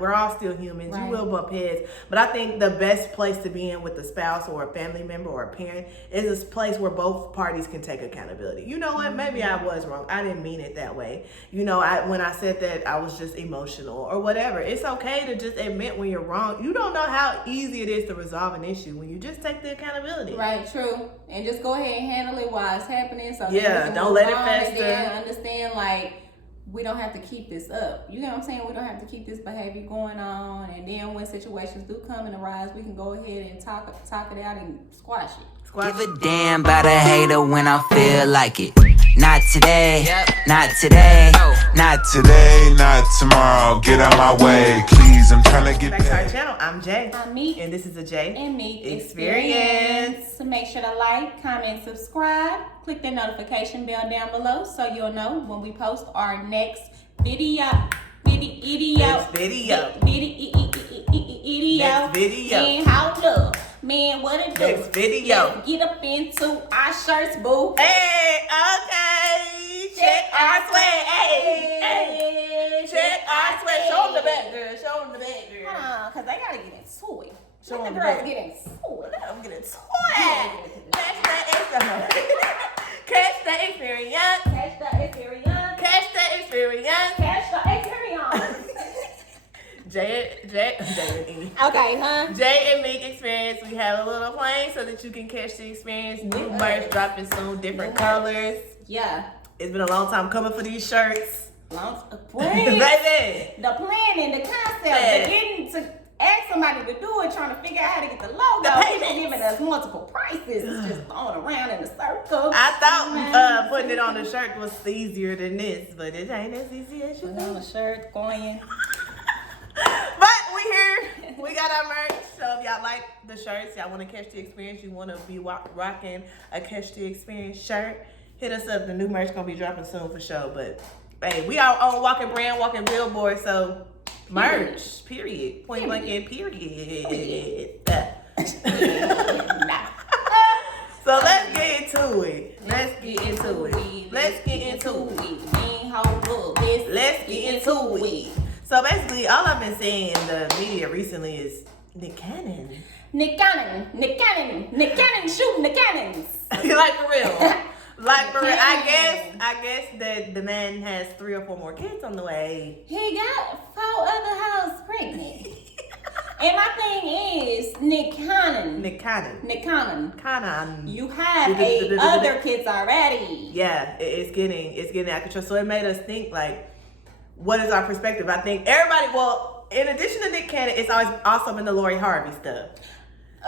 We're all still humans. Right. You will bump heads. But I think the best place to be in with a spouse or a family member or a parent is a place where both parties can take accountability. You know what? Maybe I was wrong. I didn't mean it that way. You know, when I said that, I was just emotional or whatever. It's okay to just admit when you're wrong. You don't know how easy it is to resolve an issue when you just take the accountability. Right, true. And just go ahead and handle it while it's happening. So don't let it fester. And then understand, like, we don't have to keep this up. You know what I'm saying? We don't have to keep this behavior going on. And then when situations do come and arise, we can go ahead and talk it out and squash it. Give a damn about a hater when I feel like it. Not today, not today, not today, not tomorrow. Get out my way, please. I'm trying to get back to our channel. I'm Jay. I'm Meek. And this is a Jay and Meek experience. So make sure to like, comment, subscribe. Click the notification bell down below so you'll know when we post our next video. Next video. And hold up. Man, what it do? Next video. Let's get up into our shirts, boo. Hey, okay. Check our swag. Hey. Check our swag. Show them the back, girl. Show them the back, girl. Hold on, because they got to get into it. Show Let them the the girls back. get into it. Let them get into it. Catch that experience. Catch that experience. Catch the experience. Catch that experience. Catch the experience. Jay and E. Okay, huh? Jay and Meek experience. We have a little plane so that you can catch the experience. New merch dropping soon, different colors. Yeah. It's been a long time coming for these shirts. Baby. Baby. The plan and the concept, Yeah. the getting to ask somebody to do it, trying to figure out how to get the logo. The People payments. giving us multiple prices. It's just thrown around in a circle. I thought putting it on the shirt was easier than this, but it ain't as easy as you Put on think. a shirt, going. But we here. We got our merch. So if y'all like the shirts, y'all want to catch the experience, you want to be rocking a catch the experience shirt, hit us up. The new merch gonna be dropping soon for sure. But hey, we are on walking brand, walking billboard. So merch, period. Point blank, period. So let's get into it. Let's get into it. Let's get into it. Let's get into it. So basically, all I've been seeing in the media recently is Nick Cannon. Nick Cannon shooting the cannons. Like for real. Like for real. I guess that the man has 3 or 4 more kids on the way. He got 4 other hoes pregnant. And my thing is, Nick Cannon. You have 8 other kids already. Yeah, it's getting out of control. So it made us think, like, what is our perspective? I think everybody, well, in addition to Nick Cannon, it's always also been the Lori Harvey stuff.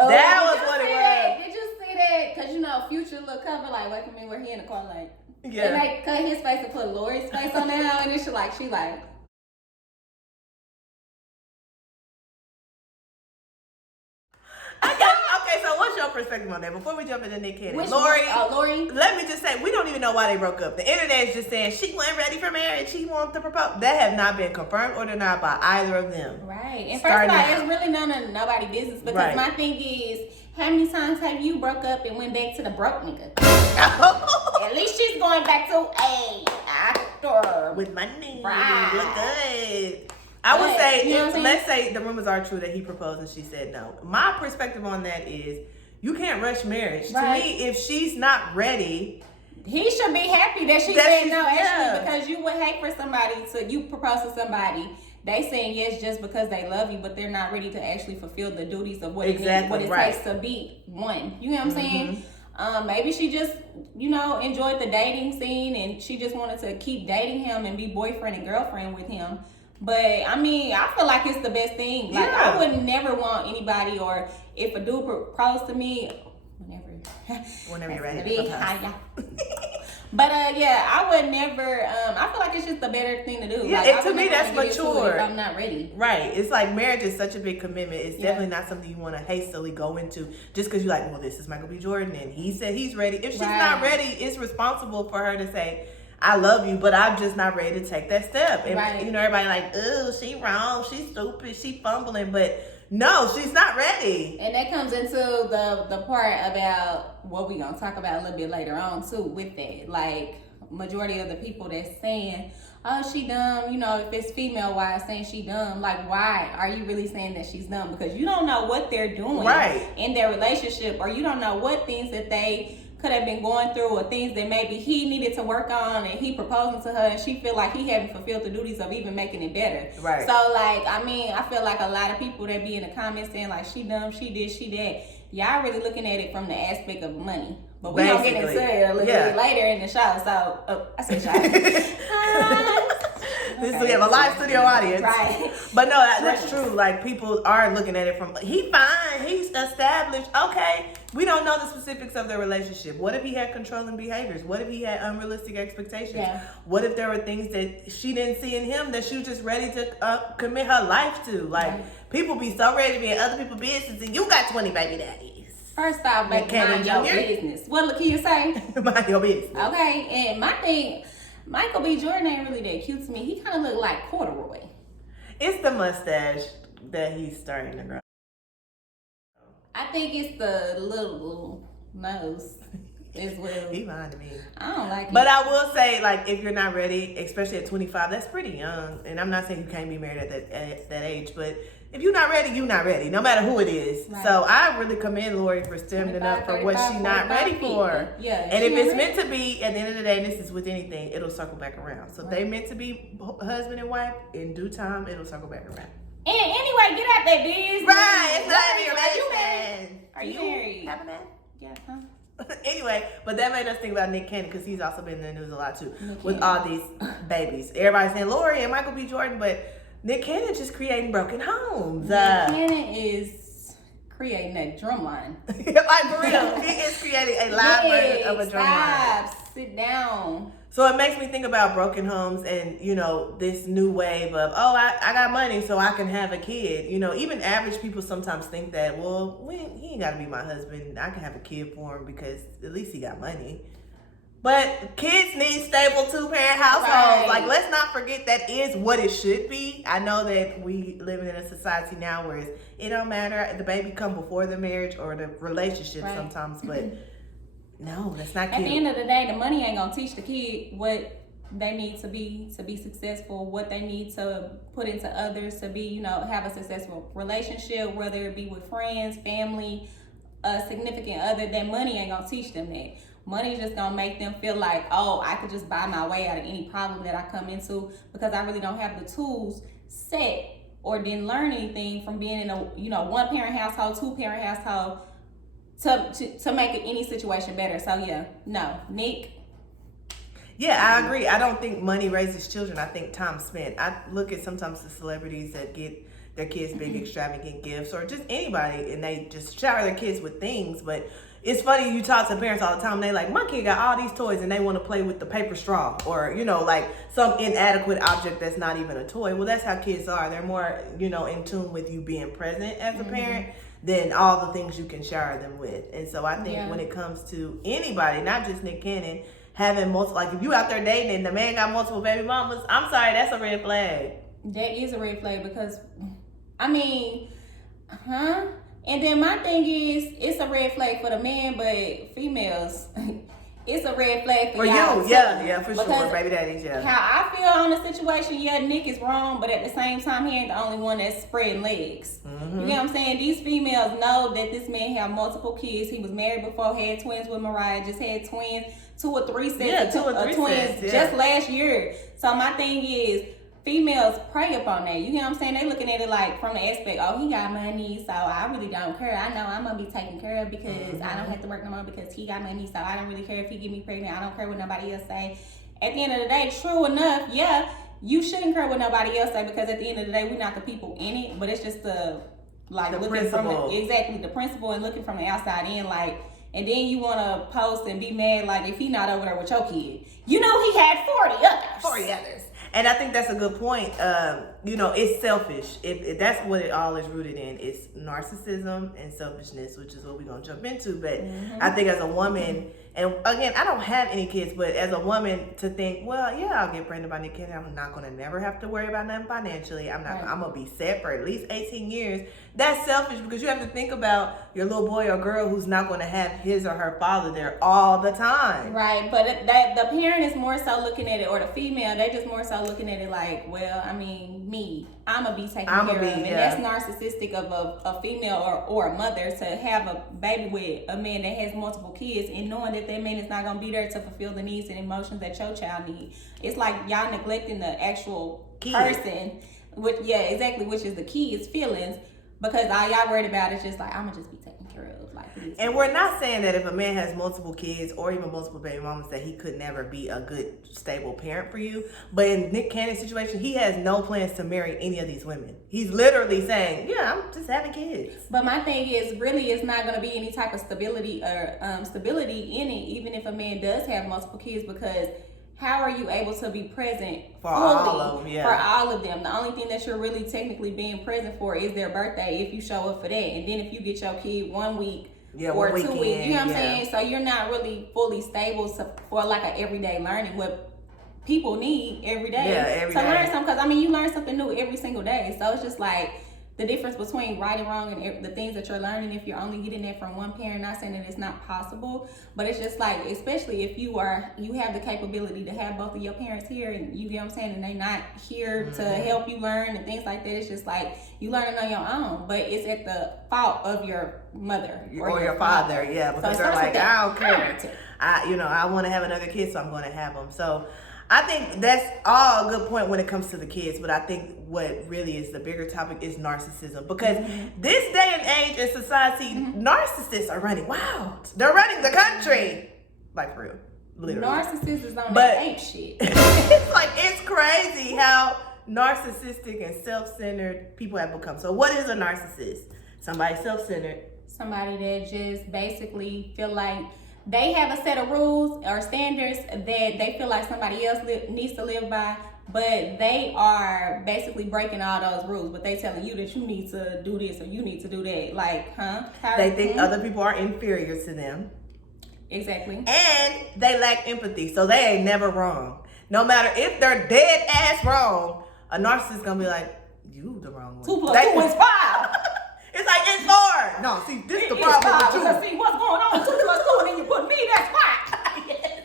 Oh, that was what it was. Did you see that? Because, you know, Future look cover, like, wait for me, where he in the car, like, yeah. And they cut his face and put Lori's face on there, and then she like, Okay, so what's your perspective on that? Before we jump into Nick Cannon, Lori. Let me just say, we don't even know why they broke up. The internet is just saying she wasn't ready for marriage. She wanted to propose. That have not been confirmed or denied by either of them. Right. And first of all, it's really none of nobody's business because my thing is, how many times have you broke up and went back to the broke nigga? At least she's going back to a actor with money. Right. Look good. I would say, let's say the rumors are true that he proposed and she said no. My perspective on that is, you can't rush marriage. Right. To me, if she's not ready, he should be happy that she said no, actually, because you would hate for somebody you propose to somebody, they saying yes just because they love you, but they're not ready to actually fulfill the duties of what it takes to be one. You know what I'm saying? Maybe she just, enjoyed the dating scene and she just wanted to keep dating him and be boyfriend and girlfriend with him. But, I mean, I feel like it's the best thing. Like, I would never want anybody, or if a dude proposed to me, whenever you're ready. But, I would never, I feel like it's just the better thing to do. Yeah, like, to me, that's mature. If I'm not ready. Right. It's like marriage is such a big commitment. It's definitely not something you want to hastily go into just because you're like, well, this is Michael B. Jordan and he said he's ready. If she's not ready, it's responsible for her to say, I love you, but I'm just not ready to take that step. And, everybody like, oh, she wrong, she's stupid, she fumbling. But no, she's not ready. And that comes into the part about what we're going to talk about a little bit later on, too, with that. Like, majority of the people that's saying, oh, she dumb, you know, if it's female wise saying she dumb, like, why are you really saying that she's dumb? Because you don't know what they're doing in their relationship, or you don't know what things that they could have been going through, or things that maybe he needed to work on, and he proposing to her and she feel like he haven't fulfilled the duties of even making it better. Right. So, like, I mean, I feel like a lot of people that be in the comments saying, like, she dumb, she this, she that, y'all really looking at it from the aspect of money. But we're going to get into it a little bit later in the show. So, I said show. We have a live studio audience. Right. But no, that's true. Like, people are looking at it from, he fine, he's established. Okay, we don't know the specifics of their relationship. What if he had controlling behaviors? What if he had unrealistic expectations? Yeah. What if there were things that she didn't see in him that she was just ready to commit her life to? Like, people be so ready to be in other people's business, and you got 20 baby daddies. First off, mind your business. What can you say? Mind your business. Okay, and my thing, Michael B. Jordan ain't really that cute to me. He kind of look like corduroy. It's the mustache that he's starting to grow. I think it's the little nose as well. He fine to me. I don't like it. But I will say, like, if you're not ready, especially at 25, that's pretty young. And I'm not saying you can't be married at that age, but if you're not ready, you're not ready, no matter who it is. Right. So I really commend Lori for standing up for what she's not ready for. Yeah. And if it's meant to be, at the end of the day, and this is with anything, it'll circle back around. So they meant to be husband and wife, in due time, it'll circle back around. And anyway, get out that business. Right, it's not your Are you married? Have a man? Yeah, huh? Anyway, but that made us think about Nick Cannon, because he's also been in the news a lot too, with all these babies. Everybody's saying Lori and Michael B. Jordan, but Nick Cannon just creating broken homes. Nick Cannon is creating a drum line. Like, for real, he is creating a live version of a drum line. Sit down. So it makes me think about broken homes and, you know, this new wave of, oh, I got money so I can have a kid. You know, even average people sometimes think that, well, he ain't got to be my husband. I can have a kid for him because at least he got money. But kids need stable two-parent households. Right. Like, let's not forget that is what it should be. I know that we live in a society now where it don't matter. The baby come before the marriage or the relationship sometimes, but no, that's not cute. At the end of the day, the money ain't gonna teach the kid what they need to be successful, what they need to put into others to be, you know, have a successful relationship, whether it be with friends, family, a significant other. That money ain't gonna teach them that. Money is just gonna make them feel like, oh, I could just buy my way out of any problem that I come into because I really don't have the tools set or didn't learn anything from being in a, you know, one-parent household, two-parent household to make any situation better. So yeah, no, Nick. Yeah, I agree. I don't think money raises children. I think time spent. I look at sometimes the celebrities that get their kids big extravagant gifts, or just anybody, and they just shower their kids with things, but it's funny, you talk to parents all the time, they like, my kid got all these toys and they want to play with the paper straw, or, you know, like some inadequate object that's not even a toy. Well, that's how kids are. They're more, you know, in tune with you being present as a parent than all the things you can shower them with. And so I think when it comes to anybody, not just Nick Cannon, having multiple, like if you out there dating and the man got multiple baby mamas, I'm sorry, that's a red flag. That is a red flag because, I mean, And then my thing is, it's a red flag for the man, but females, it's a red flag for y'all. You, yeah, for sure, baby daddies, yeah. How I feel on the situation, yeah, Nick is wrong, but at the same time, he ain't the only one that's spreading legs. You know what I'm saying? These females know that this man have multiple kids. He was married before, had twins with Mariah, just had twins, 2 or 3 sets of twins just last year. So my thing is, females prey upon that. You know what I'm saying? They looking at it like from the aspect, oh, he got money, so I really don't care. I know I'm gonna be taken care of because I don't have to work no more because he got money, so I don't really care if he get me pregnant. I don't care what nobody else say. At the end of the day, true enough, yeah, you shouldn't care what nobody else say because at the end of the day, we're not the people in it, but it's just the looking principle. from the principle and looking from the outside in, like. And then you want to post and be mad like if he not over there with your kid. You know he had 40 others. 40 others. And I think that's a good point. it's selfish. If that's what it all is rooted in, it's narcissism and selfishness, which is what we're gonna jump into. But I think as a woman, and again, I don't have any kids, but as a woman to think, well, yeah, I'll get pregnant by Nick Kennedy. I'm not gonna never have to worry about nothing financially. I'm gonna be set for at least 18 years. That's selfish because you have to think about your little boy or girl who's not gonna have his or her father there all the time. Right, but that the parent is more so looking at it, or the female, they just more so looking at it like, well, I mean, I'm gonna be taken care of, and that's narcissistic of a female or a mother to have a baby with a man that has multiple kids and knowing that man is not gonna be there to fulfill the needs and emotions that your child needs. It's like y'all neglecting the actual person, which is the kid's feelings, because all y'all worried about is just like, I'm gonna just be taken care of. And we're not saying that if a man has multiple kids or even multiple baby mamas that he could never be a good, stable parent for you. But in Nick Cannon's situation, he has no plans to marry any of these women. He's literally saying, yeah, I'm just having kids. But my thing is, really, it's not going to be any type of stability or stability in it, even if a man does have multiple kids, because how are you able to be present for all of them? For all of them. The only thing that you're really technically being present for is their birthday, if you show up for that. And then if you get your kid 1 week or 2 weeks, you know what I'm saying? So you're not really fully stable for like an everyday learning, what people need every day to learn something. Because, I mean, you learn something new every single day. So it's just like the difference between right and wrong and the things that you're learning, if you're only getting that from one parent. Not saying that it's not possible, but it's just like, especially if you have the capability to have both of your parents here, and you get what I'm saying, and they not here to help you learn and things like that. It's just like you learning on your own, but it's at the fault of your mother or your father. Yeah, because they're like, I don't care. I want to have another kid, so I'm going to have them. So I think that's all a good point when it comes to the kids, but I think what really is the bigger topic is narcissism, because this day and age in society, narcissists are running wild. They're running the country, like for real, literally. Narcissists is on that ape shit. It's crazy how narcissistic and self-centered people have become. So what is a narcissist? Somebody self-centered. Somebody that just basically feel like they have a set of rules or standards that they feel like somebody else needs to live by, but they are basically breaking all those rules. But they telling you that you need to do this or you need to do that. Like, they think other people are inferior to them. Exactly. And they lack empathy, so they ain't never wrong. No matter if they're dead ass wrong, a narcissist gonna be like, you the wrong one. 2 + 2 is 5. It's like, it's 4. No, see, this is the problem with you. See what's going on. 2 + 2, and then you put me, that's 5. Yes.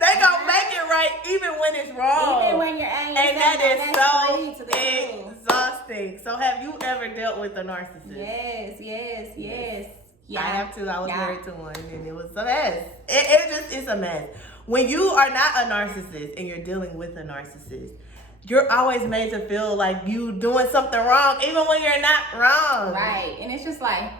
They gonna make it right even when it's wrong. Even when you're angry. And that is so exhausting. So have you ever dealt with a narcissist? Yes. Yeah. I have to. I was married to one, and it was a mess. It's a mess. When you are not a narcissist and you're dealing with a narcissist, you're always made to feel like you doing something wrong, even when you're not wrong. Right. And it's just like,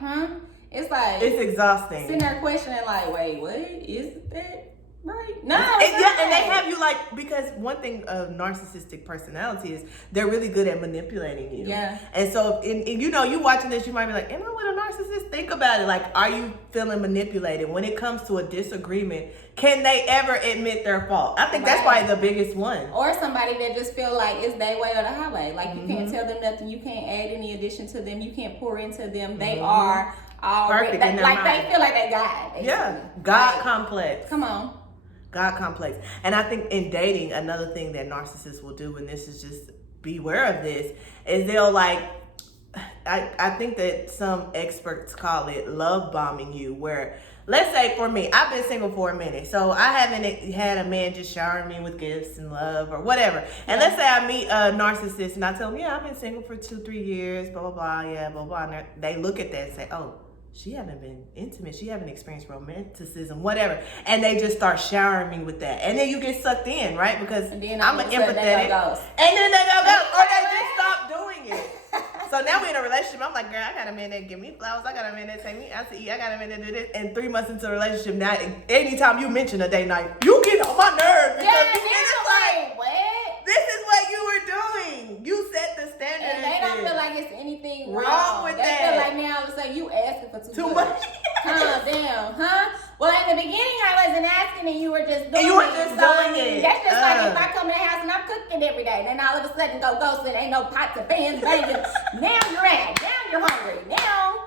It's like, it's exhausting. Sitting there questioning, like, wait, what? Is that right? No. And they have you like, because one thing of narcissistic personality is they're really good at manipulating you. Yeah. And so, you watching this, you might be like, am I with a narcissist? Think about it. Like, are you feeling manipulated? When it comes to a disagreement, can they ever admit their fault? I think that's probably the biggest one. Or somebody that just feel like it's their way or the highway. Like, you can't tell them nothing. You can't add any addition to them. You can't pour into them. They are already, perfect in their mind. They feel like they God. Basically. Yeah. God complex. Come on. God complex. And I think in dating, another thing that narcissists will do, and this is just beware of this, is they'll I think that some experts call it love bombing you, where, let's say for me, I've been single for a minute, so I haven't had a man just showering me with gifts and love or whatever. And let's say I meet a narcissist and I tell them, I've been single for 2-3 years, blah, blah, blah, blah, blah. And they look at that and say, oh, she haven't been intimate. She haven't experienced romanticism, whatever. And they just start showering me with that. And then you get sucked in, right? Because I'm an empathetic. And then they go, or they just stop doing it. So now we're in a relationship. I'm like, girl, I got a man that give me flowers. I got a man that take me out to eat. I got a man that do this. And 3 months into the relationship, now anytime you mention a date night, you get on my nerves. It's like, what? This is what you were doing. You set the standard. And they don't feel like it's anything wrong with that. They feel like now all of a sudden you asking for too much. Calm down, Well, in the beginning, I wasn't asking, and you were just doing it. That's just like if I come to the house and I'm cooking every day, then all of a sudden go ghost and ain't no pots and pans banging. Now you're mad. Now you're hungry. Now.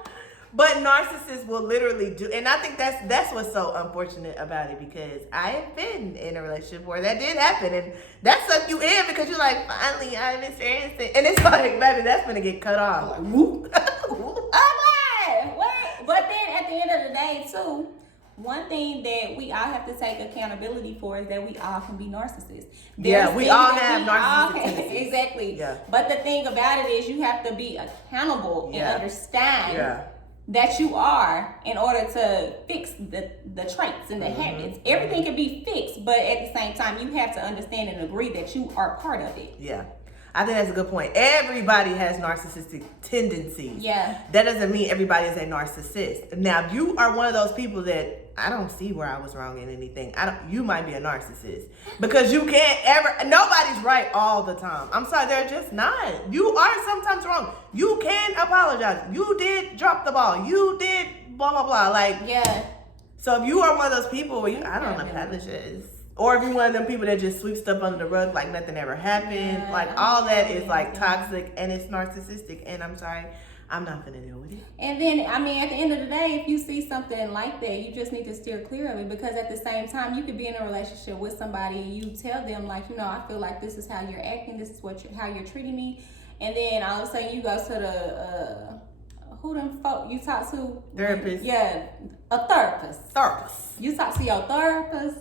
But narcissists will literally do, and I think that's what's so unfortunate about it, because I have been in a relationship where that did happen, and that sucked you in because you're like, finally, I'm experienced it, and it's like, baby, that's gonna get cut off. Like, whoop. But then at the end of the day, too, one thing that we all have to take accountability for is that we all can be narcissists. We all have narcissistic tendencies. Exactly. Yeah. But the thing about it is you have to be accountable and understand that you are in order to fix the traits and the habits. Everything can be fixed, but at the same time, you have to understand and agree that you are part of it. Yeah. I think that's a good point. Everybody has narcissistic tendencies. Yeah. That doesn't mean everybody is a narcissist. Now, if you are one of those people that I don't see where I was wrong in anything, you might be a narcissist, because you can't ever, nobody's right all the time. I'm sorry, they're just not. You are sometimes wrong. You can apologize. You did drop the ball. You did blah, blah, blah. Like, yeah. So if you are one of those people where I don't know how this is. Or if you're one of them people that just sweep stuff under the rug like nothing ever happened, like all that is like toxic and it's narcissistic. And I'm sorry, I'm not gonna deal with it. And then, I mean, at the end of the day, if you see something like that, you just need to steer clear of it, because at the same time, you could be in a relationship with somebody and you tell them, like, you know, I feel like this is how you're acting, this is how you're treating me, and then all of a sudden you go to the who them folk you talk to? Therapist. Yeah, a therapist. You talk to your therapist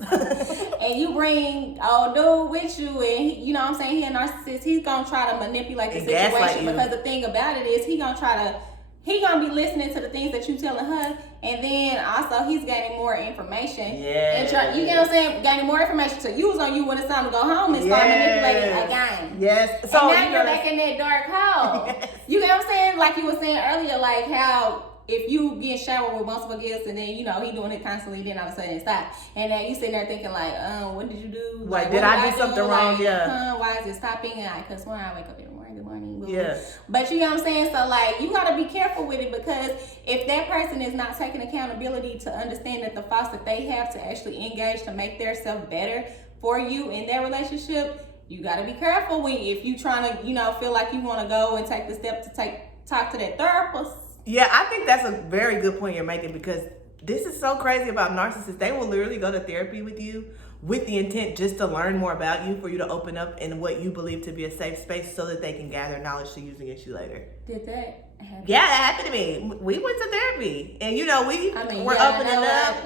and you bring old dude with you, and he, you know what I'm saying, he a narcissist. He's gonna try to manipulate the situation, because the thing about it is he gonna be listening to the things that you telling her, and then also he's gaining more information. Yeah. You know what I'm saying? Gaining more information to use on you when it's time to go home and start manipulating again. Yes. So and now you're back in that dark hole. Yes. You know what I'm saying? Like you were saying earlier, like how if you get showered with multiple gifts and then, you know, he doing it constantly, then all of a sudden it stops. And then you sitting there thinking like, what did you do? Like did I do something wrong? Like, yeah. Why is it stopping? And like, cause when I wake up in the morning, good morning. Yeah. But you know what I'm saying? So like, you gotta be careful with it, because if that person is not taking accountability to understand that the thoughts that they have to actually engage to make their self better for you in their relationship, you gotta be careful if you trying to, you know, feel like you want to go and take the step to talk to that therapist. Yeah, I think that's a very good point you're making, because this is so crazy about narcissists. They will literally go to therapy with you with the intent just to learn more about you, for you to open up in what you believe to be a safe space, so that they can gather knowledge to use against you later. Did that happen? Yeah, that happened to me. We went to therapy, and you know, we're opening up.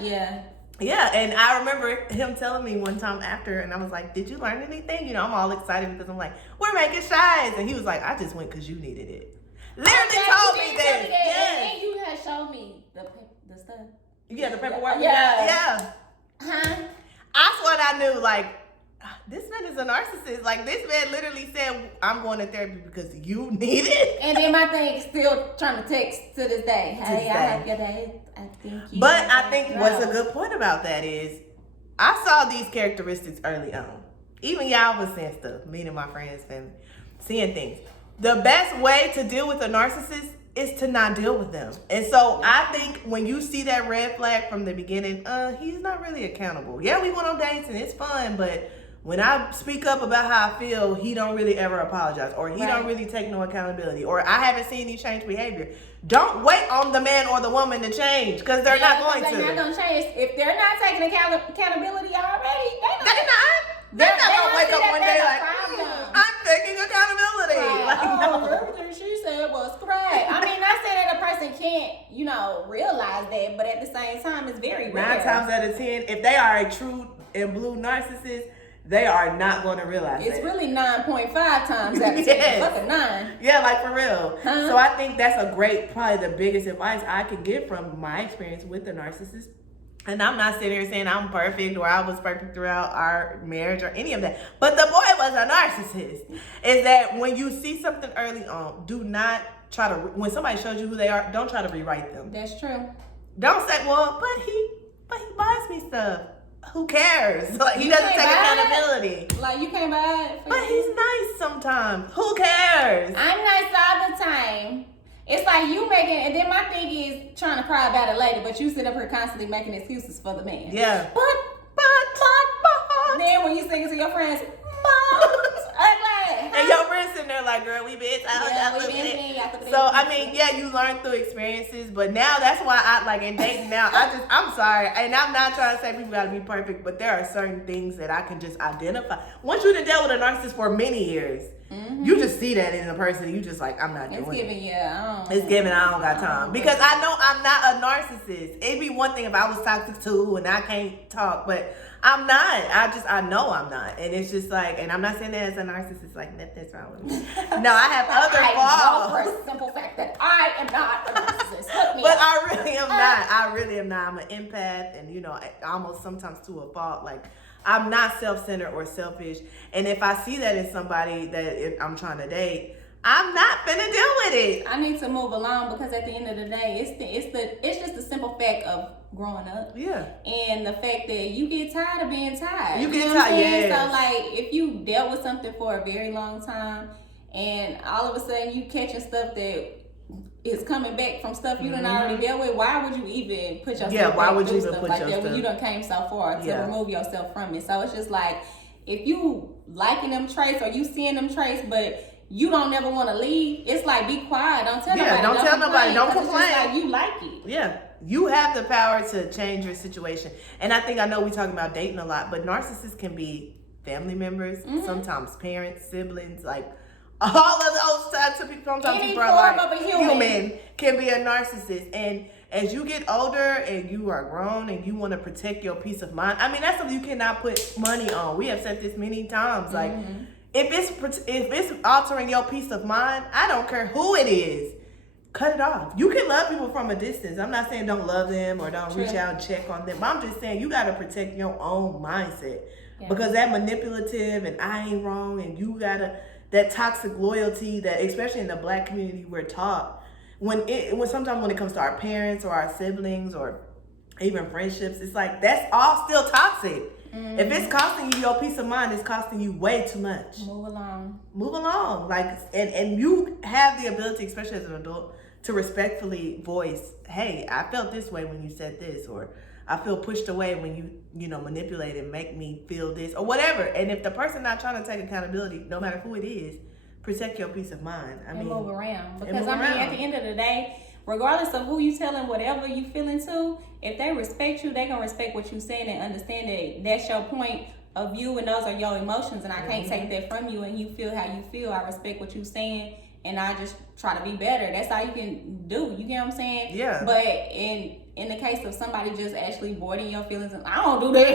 Yeah, and I remember him telling me one time after, and I was like, did you learn anything? You know, I'm all excited because I'm like, we're making strides. And he was like, I just went because you needed it. Literally told me this. Yes. And then you had showed me the stuff. Yeah, the paperwork. Yeah. Huh? That's what I knew. Like, this man is a narcissist. Like, this man literally said, I'm going to therapy because you need it. And then my thing still trying to text to this day. Hey, I have your day. I think what's a good point about that is, I saw these characteristics early on. Even y'all was saying stuff, me and my friends, family, seeing things. The best way to deal with a narcissist is to not deal with them. And so I think when you see that red flag from the beginning, he's not really accountable. Yeah, we went on dates and it's fun, but when I speak up about how I feel, he don't really ever apologize, or he don't really take no accountability, or I haven't seen any change behavior. Don't wait on the man or the woman to change, because they're not going to. They're not going to change. If they're not taking accountability already, they're not going to wake up one day like, I'm taking accountability. Right. Like, everything she said was correct. I mean, not saying that a person can't, you know, realize that, but at the same time, it's very rare. 9 times out of 10, if they are a true and blue narcissist, they are not going to realize it's that. really 9.5 times out of 10. Fucking 9. Yeah, like for real. Huh? So I think that's probably the biggest advice I could get from my experience with the narcissist. And I'm not sitting here saying I'm perfect or I was perfect throughout our marriage or any of that. But the boy was a narcissist. Is that when you see something early on, do not try to, when somebody shows you who they are, don't try to rewrite them. That's true. Don't say, well, but he buys me stuff. Who cares? Like, he doesn't take accountability. Like, you can't buy it. But he's nice sometimes. Who cares? I'm nice all the time. It's like you making, and then my thing is trying to cry about it later, but you sit up here constantly making excuses for the man. Yeah. But. Then when you sing it to your friends, and your friends sitting there like, girl, we been So I mean, yeah, you learn through experiences, but now that's why I like in dating now. I'm sorry, and I'm not trying to say people gotta be perfect, but there are certain things that I can just identify. Once you've dealt with a narcissist for many years, you just see that in a person. You just like, I'm not doing it. It's giving. I don't got time because I know I'm not a narcissist. It'd be one thing if I was toxic too and I can't talk, but I'm not. I know I'm not. And it's just like, and I'm not saying that as a narcissist, like, nothing's wrong with me. No, I have other flaws. For a simple fact that I am not a narcissist. But I really am not. I really am not. I'm an empath and, you know, almost sometimes to a fault. Like, I'm not self-centered or selfish. And if I see that in somebody that I'm trying to date, I'm not finna deal with it. I need to move along because at the end of the day, it's just the simple fact of growing up. Yeah. And the fact that you get tired of being tired. You get tired, yes. So like if you dealt with something for a very long time and all of a sudden you catching stuff that is coming back from stuff you done already dealt with, why would you even put yourself why would you even stuff put like your that stuff? when you done came so far to remove yourself from it? So it's just like if you liking them traits or you seeing them traits but you don't never want to leave, it's like be quiet. Don't tell nobody. Don't tell nobody. Don't complain. It's just like you like it. Yeah. You have the power to change your situation. And I know we talking about dating a lot, but narcissists can be family members, sometimes parents, siblings, like all of those types of people. Sometimes Any people are form like of a human can be a narcissist. And as you get older and you are grown and you want to protect your peace of mind, I mean, that's something you cannot put money on. We have said this many times. Like, if it's altering your peace of mind, I don't care who it is. Cut it off. You can love people from a distance. I'm not saying don't love them or don't reach out and check on them. But I'm just saying you got to protect your own mindset. Yeah. Because that manipulative and I ain't wrong and you got to, that toxic loyalty that especially in the Black community we're taught, when sometimes when it comes to our parents or our siblings or even friendships, it's like that's all still toxic. If it's costing you your peace of mind, it's costing you way too much. Move along. Like, and you have the ability, especially as an adult, to respectfully voice, hey, I felt this way when you said this, or I feel pushed away when you manipulate and make me feel this, or whatever. And if the person not trying to take accountability, no matter who it is, protect your peace of mind. Move around. Because at the end of the day, regardless of who you telling whatever you feeling to, if they respect you, they can respect what you saying and understand that that's your point of view and those are your emotions and I can't take that from you and you feel how you feel. I respect what you saying and I just try to be better. That's all you can do. You get what I'm saying? Yeah. But in the case of somebody just actually voiding your feelings and I don't do that.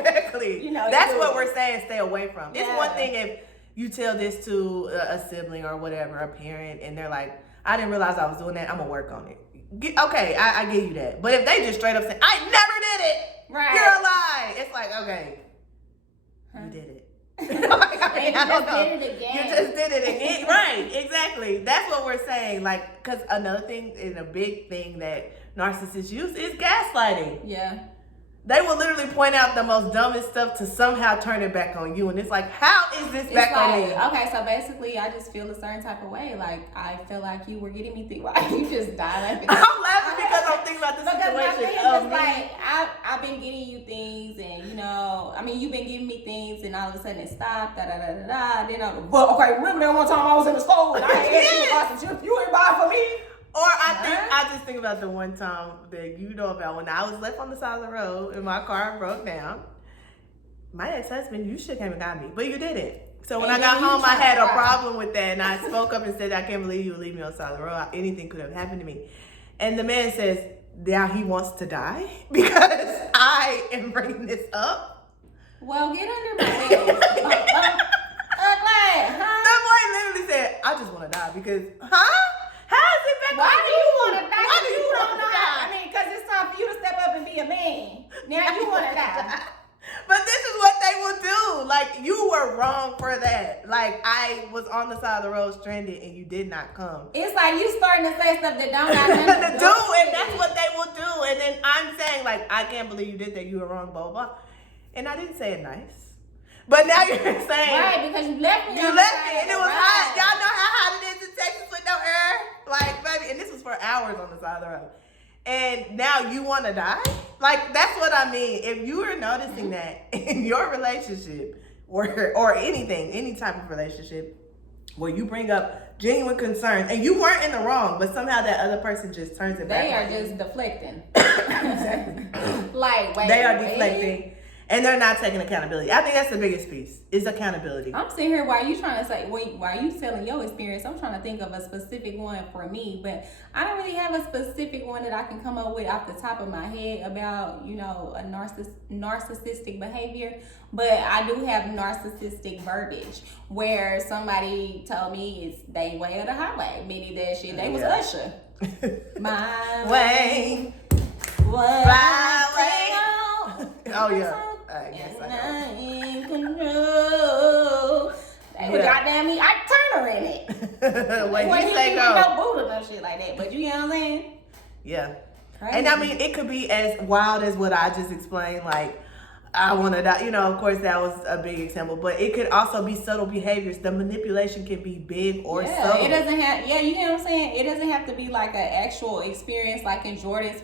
Exactly. That's what we're saying, stay away from. It's one thing if you tell this to a sibling or whatever, a parent, and they're like, I didn't realize I was doing that. I'm going to work on it. Okay, I give you that. But if they just straight up say, I never did it. Right. You're a lie. It's like, okay, you did it. I don't know. Did it again. You just did it again. Right, exactly. That's what we're saying. Like, because another thing and a big thing that narcissists use is gaslighting. Yeah. They will literally point out the most dumbest stuff to somehow turn it back on you. And it's like, how is this back on me? Okay, so basically, I just feel a certain type of way. Like, I feel like you were getting me things. Why you just die laughing? I'm laughing because I'm thinking about the situation of me. Like, I've been getting you things and, you've been giving me things and all of a sudden it stopped, da-da-da-da-da. Then okay, remember that one time I was in the store and I ain't asked you to buy some chips? You ain't buy for me? Or I just think about the one time that you know about when I was left on the side of the road and my car broke down. My ex-husband, you should have came and got me, but you didn't. So when I got home, I had a problem with that, and I spoke up and said, I can't believe you would leave me on the side of the road. Anything could have happened to me. And the man says, now he wants to die because I am bringing this up. Well, get under my wings. The boy literally said, I just want to die because, How is it back? Why do you want to die? Why do you don't know? Because it's time for you to step up and be a man. Now you want to die. But this is what they will do. Like, you were wrong for that. Like, I was on the side of the road stranded and you did not come. It's like you starting to say stuff that don't got nothing to do. And that's what they will do. And then I'm saying, like, I can't believe you did that. You were wrong, blah, blah, blah. And I didn't say it nice. But now you're saying. Right, because you left me. You left me and it was hot. Y'all know how hot it is in Texas with no air? Like, for hours on the side of the road. And now you want to die? Like, that's what I mean. If you are noticing that in your relationship or anything, any type of relationship where you bring up genuine concerns and you weren't in the wrong, but somehow that other person just turns it back. They are just deflecting. Like, they are deflecting. And they're not taking accountability. I think that's the biggest piece, is accountability. I'm sitting here while you trying to say, while you telling your experience, I'm trying to think of a specific one for me, but I don't really have a specific one that I can come up with off the top of my head about, you know, a narcissistic behavior. But I do have narcissistic verbiage where somebody told me it's they way of the highway, meaning that shit, they was Usher. My way was my way. Oh, yeah. Yes, I know. They would goddamn me, I turn her in it. When you say go. No Buddha, no shit like that. But you know what I'm saying? Yeah. Crazy. And I mean, it could be as wild as what I just explained, like, I want to die. You know, of course, that was a big example, but it could also be subtle behaviors. The manipulation can be big or subtle. It doesn't have, you know what I'm saying? It doesn't have to be like an actual experience, like in Jordan's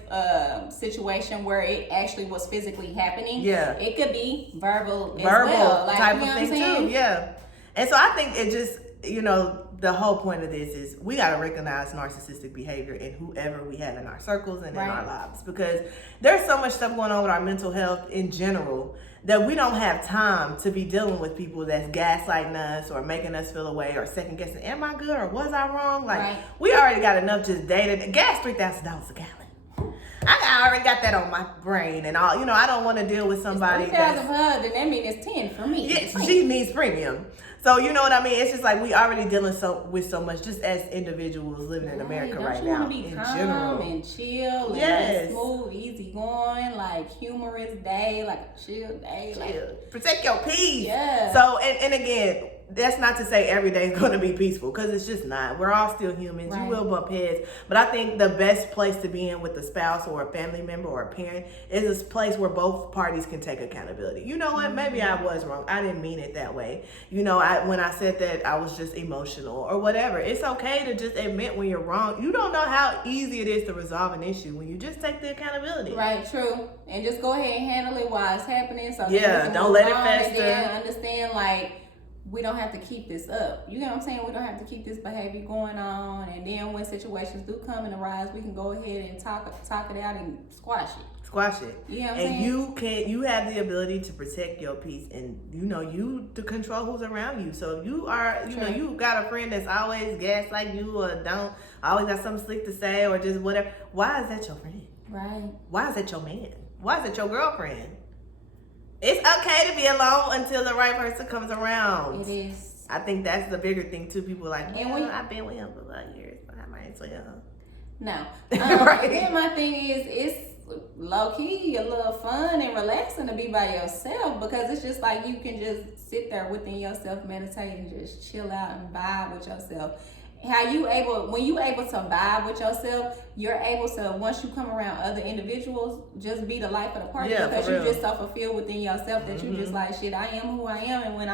situation where it actually was physically happening. Yeah. It could be verbal as well. Like, type you know of thing too. Yeah. And so I think it just, you know, the whole point of this is we got to recognize narcissistic behavior in whoever we have in our circles and in our lives, because there's so much stuff going on with our mental health in general that we don't have time to be dealing with people that's gaslighting us or making us feel away or second guessing, am I good or was I wrong? Like, we already got enough just data. Gas $3,000 a gallon. I already got that on my brain and all. You know, I don't want to deal with somebody that's $3,000 for her, then that means it's 10 for me. Yeah, she needs premium. So you know what I mean? It's just like we already dealing with so much just as individuals living in America right now. Don't you want to be calm and chill and smooth, easy going, like humorous day, like a chill day. Like, protect your peace. Yeah. So and again, that's not to say every day is going to be peaceful, because it's just not. We're all still humans. You will bump heads. But I think the best place to be in with a spouse or a family member or a parent is this place where both parties can take accountability. You know what? Maybe I was wrong. I didn't mean it that way. You know, when I said that, I was just emotional or whatever. It's okay to just admit when you're wrong. You don't know how easy it is to resolve an issue when you just take the accountability. Right, true. And just go ahead and handle it while it's happening. So don't let it fester. And then understand, like, we don't have to keep this up. You know what I'm saying? We don't have to keep this behavior going on. And then when situations do come and arise, we can go ahead and talk it out and squash it. Squash it. You know what I'm saying? And you have the ability to protect your peace, and you to control who's around you. So if you are, you got a friend that's always gaslight you or don't always got something slick to say or just whatever. Why is that your friend? Right. Why is that your man? Why is that your girlfriend? It's okay to be alone until the right person comes around. It is. I think that's the bigger thing too. People are like, and I've been with him for like years, but I might as well. No. Right. And then my thing is, it's low key a little fun and relaxing to be by yourself, because it's just like you can just sit there within yourself, meditate, and just chill out and vibe with yourself. When you able to vibe with yourself, you're able to, once you come around other individuals, just be the life of the party, because you just so fulfilled within yourself that you just like, shit, I am who I am, and when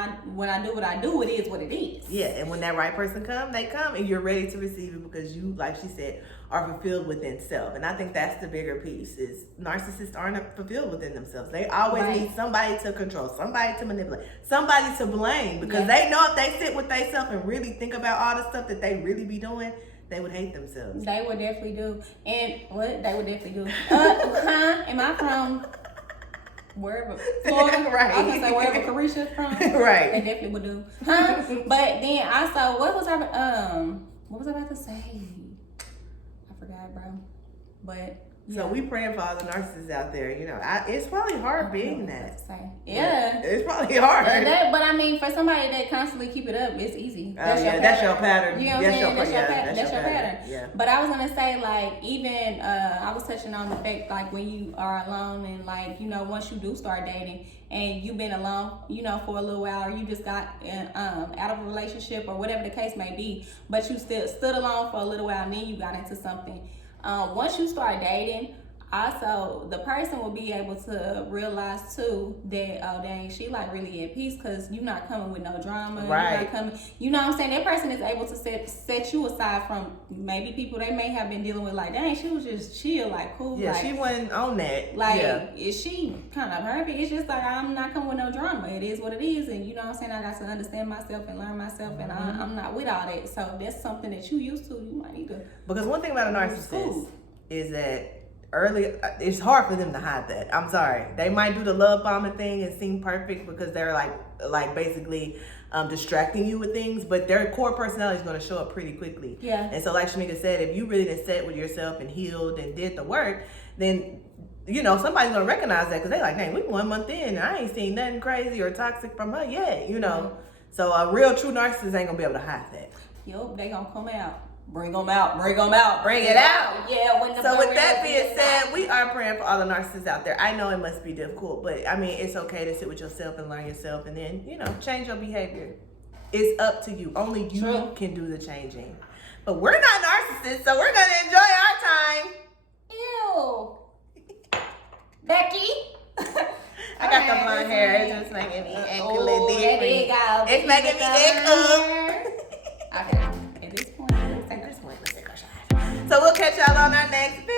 I do what I do, it is what it is. Yeah, and when that right person come, they come, and you're ready to receive it because you, like she said, are fulfilled within self. And I think that's the bigger piece, is narcissists aren't fulfilled within themselves. They always need somebody to control, somebody to manipulate, somebody to blame, because they know if they sit with themselves and really think about all the stuff that they really be doing, they would hate themselves. They would definitely do. And what they would definitely do. Am I from wherever? Florida? Right. I was gonna say wherever Carisha's from. Right. They definitely would do. But then also, what was I about to say? I forgot, bro. But so we praying for all the narcissists out there. You know, it's probably hard being that. Yeah, it's probably hard. But I mean, for somebody that constantly keep it up, it's easy. That's your pattern. You know what I'm saying? That's your pattern. Yeah. But I was gonna say, like, even I was touching on the fact, like, when you are alone and, like, you know, once you do start dating and you've been alone, you know, for a little while, or you just got out of a relationship or whatever the case may be, but you still stood alone for a little while and then you got into something. Once you start dating, Also, the person will be able to realize too that, oh dang, she like really at peace because you're not coming with no drama. Right. You're not coming, you know what I'm saying? That person is able to set you aside from maybe people they may have been dealing with, like, dang, she was just chill, like cool. Yeah, like, she wasn't on that. Like, yeah. Is she kind of perfect? It's just like, I'm not coming with no drama. It is what it is. And you know what I'm saying? I got to understand myself and learn myself. And I'm not with all that. So that's something that you used to. You might need to. Because one thing about a narcissist is that it's hard for them to hide that. I'm sorry. They might do the love bombing thing and seem perfect because they're like basically distracting you with things, but their core personality is going to show up pretty quickly. Yeah. And so like Shamika said, if you really done sat with yourself and healed and did the work, then you know somebody's going to recognize that because they're like, dang, we 1 month in and I ain't seen nothing crazy or toxic from her yet, you know. Mm-hmm. So a real true narcissist ain't going to be able to hide that. Yup, they going to come out. Bring them out. Bring them out. Bring it out. Yeah. So with that being said, we are praying for all the narcissists out there. I know it must be difficult, but I mean, it's okay to sit with yourself and learn yourself and then, you know, change your behavior. It's up to you. Only you can do the changing. But we're not narcissists, so we're going to enjoy our time. Ew. Becky. I got the blonde hair. It's just making me act a little different. It's making me act up. Okay. At this point, So we'll catch y'all on our next video.